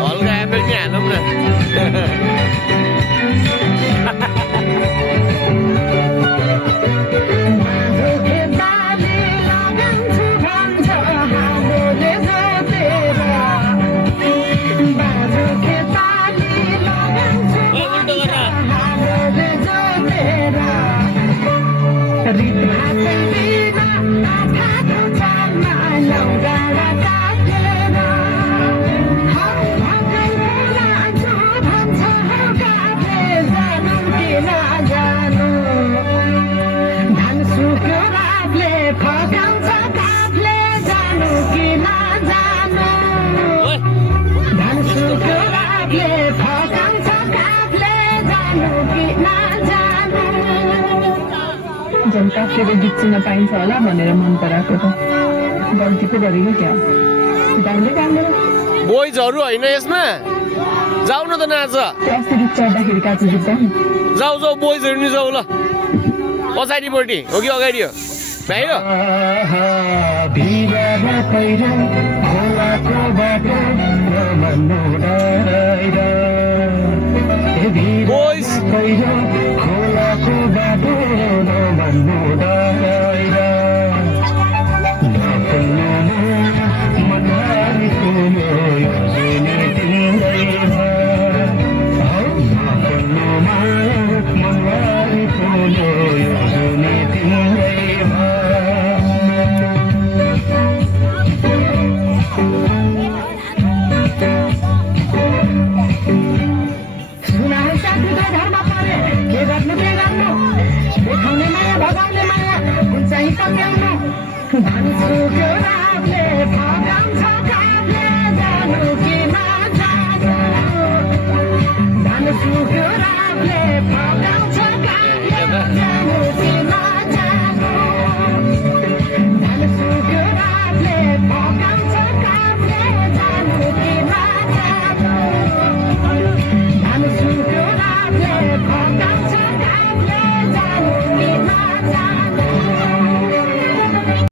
Olga apple ni alam na. झन् काफेले बिच्चिन पाइन्छ होला भनेर मन पराएको त गल्ती पो गरेको क्या गाउँले कामबाट बोइजहरु हैन यसमा जाऊ न त नाच अस्ति गीत चढ्दाखेरि काँचो जुत्ता जाऊ जाऊ बोइजहरु नि जाऊ ल पछाडिपट्टि हो कि अगाडि हो बाहिर बोइज